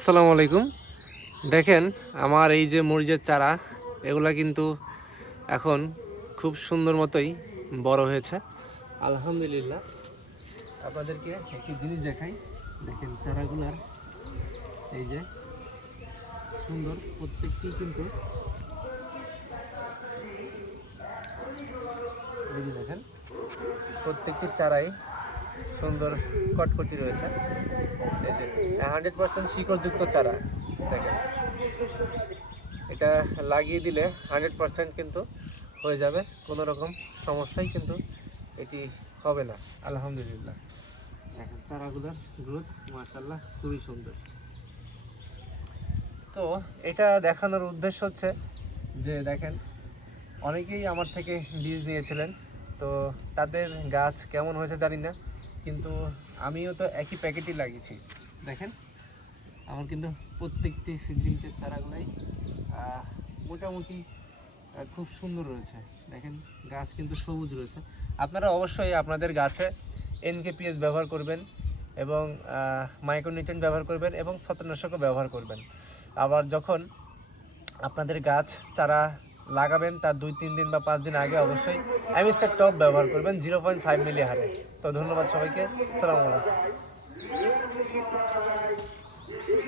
আসসালামু আলাইকুম। দেখেন, আমার এই যে মরিচের চারা, এগুলা কিন্তু এখন খুব সুন্দর মতোই বড় হয়েছে। আলহামদুলিল্লাহ। আপনাদেরকে একটি জিনিস দেখাই। দেখেন, চারাগুলার এই যে সুন্দর প্রত্যেকটি কিন্তু দেখেন, প্রত্যেকটি চারাই সুন্দর কটকটি রয়েছে। এই যে হান্ড্রেড পার্সেন্ট শিকড়যুক্ত চারা, দেখেন। এটা লাগিয়ে দিলে হান্ড্রেড পার্সেন্ট কিন্তু হয়ে যাবে, কোনো রকম সমস্যাই কিন্তু এটি হবে না, আলহামদুলিল্লাহ। দেখেন, চারাগুলোর গ্রোথ মার্শাল্লাহ খুবই সুন্দর। তো এটা দেখানোর উদ্দেশ্য হচ্ছে যে, দেখেন, অনেকেই আমার থেকে বীজ নিয়েছিলেন, তো তাদের গাছ কেমন হয়েছে জানি না কিন্তু আমিও তো একই প্যাকেটই লাগিয়েছি। দেখেন, আমার কিন্তু প্রত্যেকটি সিডলিংসের চারাগুলাই মোটামুটি খুব সুন্দর রয়েছে। দেখেন, গাছ কিন্তু সবুজ রয়েছে। আপনারা অবশ্যই আপনাদের গাছে এনকেপিএস ব্যবহার করবেন এবং মাইক্রোনিউট্রেন ব্যবহার করবেন এবং ছত্রনাশকও ব্যবহার করবেন। আবার যখন আপনাদের গাছ চারা লাগাবেন তার দুই, তিন দিন বা পাঁচ দিন আগে অবশ্যই অ্যামিস্টার টপ ব্যবহার করবেন, জিরো পয়েন্ট ফাইভ মিলি হারে। তো ধন্যবাদ সবাইকে। সালাম আলাইকুম।